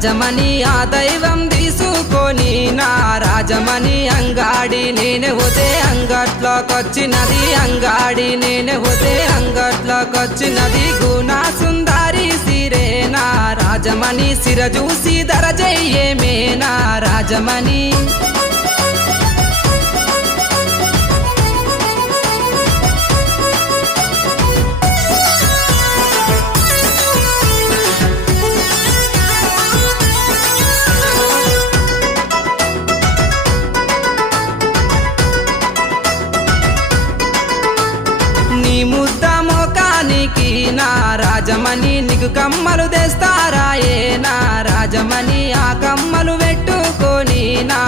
రాజమణి ఆ దైవం తీసుకొని నా రాజమణి అంగాడి నేనే ఉదే అంగట్లోకొచ్చినది అంగాడి నేనే ఉదే అంగట్లోకొచ్చినది గుణ సుందరి సిరేనా రాజమణి సిర చూసి దరజయ్యేమే నా రాజమణి ముద్ద మోకానికి నా రాజమణి నీకు కమ్మలు తెస్తారాయే నా రాజమణి ఆ కమ్మలు పెట్టుకొని నా